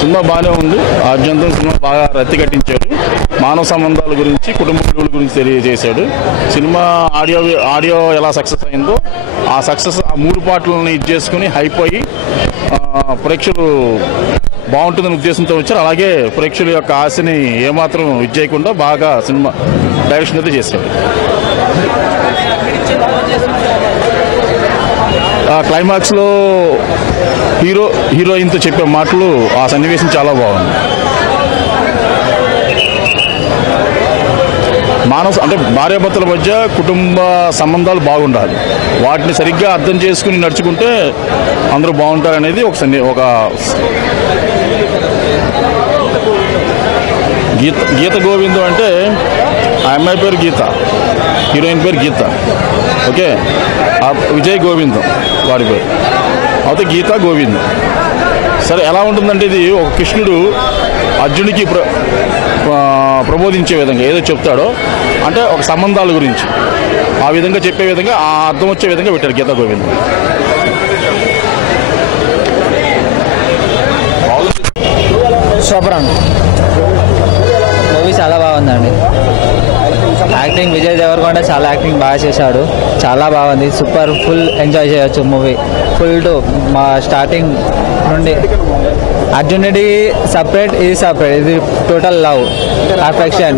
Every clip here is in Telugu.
సినిమా బాగానే ఉంది. ఆద్యంతం సినిమా బాగా రత్తి కట్టించాడు. మానవ సంబంధాల గురించి, కుటుంబ విలువల గురించి తెలియజేశాడు. సినిమా ఆడియో ఎలా సక్సెస్ అయిందో ఆ సక్సెస్ ఆ 3 పాటలను ఇది చేసుకుని హైప్ అయ్యి ప్రేక్షకులు బాగుంటుందని ఉద్దేశంతో వచ్చారు. అలాగే ప్రేక్షకుల యొక్క ఆశని ఏమాత్రం ఇది చేయకుండా బాగా సినిమా డైరెక్షన్ అయితే చేశాడు. క్లైమాక్స్లో హీరోయిన్తో చెప్పే మాటలు ఆ సన్నివేశం చాలా బాగుంది. అంటే భార్యాభర్తల మధ్య కుటుంబ సంబంధాలు బాగుండాలి. వాటిని సరిగ్గా అర్థం చేసుకుని నడుచుకుంటే అందరూ బాగుంటారనేది ఒక గీత గోవిందం అంటే ఆ అమ్మాయి పేరు గీత, హీరోయిన్ పేరు గీత. ఓకే, విజయ్ గోవిందం వాడి పేరు. అయితే గీత గోవిందం. సరే, ఎలా ఉంటుందంటే ఇది ఒక కృష్ణుడు అర్జునుడికి ప్రబోధించే విధంగా ఏదో చెప్తాడో, అంటే ఒక సంబంధాల గురించి ఆ విధంగా చెప్పే విధంగా, ఆ అర్థం వచ్చే విధంగా పెట్టాడు గీతా గోవిందం. సూపర్ మూవీ చాలా బాగుందండి. యాక్టింగ్ విజయ్ దేవరకొండ చాలా యాక్టింగ్ బాగా చేశాడు. చాలా బాగుంది. సూపర్, ఫుల్ ఎంజాయ్ చేయొచ్చు మూవీ. ఫుల్ టు మా స్టార్టింగ్ నుండి అర్జునుడి సపరేట్, ఇది సపరేట్, ఇది టోటల్ లవ్ పర్ఫెక్షన్.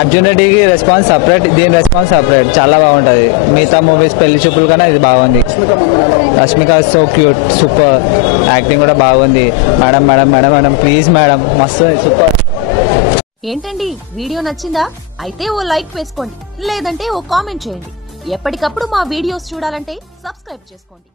అర్జునుడికి రెస్పాన్స్ సపరేట్, దీని రెస్పాన్స్ సపరేట్. చాలా బాగుంటుంది. మిగతా మూవీస్ పెళ్లి చూపులు కన్నా ఇది బాగుంది. Rashmika so cute, super. Acting కూడా బాగుంది. Madam madam madam madam please madam, మస్తు సూపర్. ఏంటండి, వీడియో నచ్చిందా? అయితే ఓ లైక్ వేసుకోండి, లేదంటే ఓ కామెంట్ చేయండి. ఎప్పటికప్పుడు మా వీడియోస్ చూడాలంటే సబ్స్క్రైబ్ చేసుకోండి.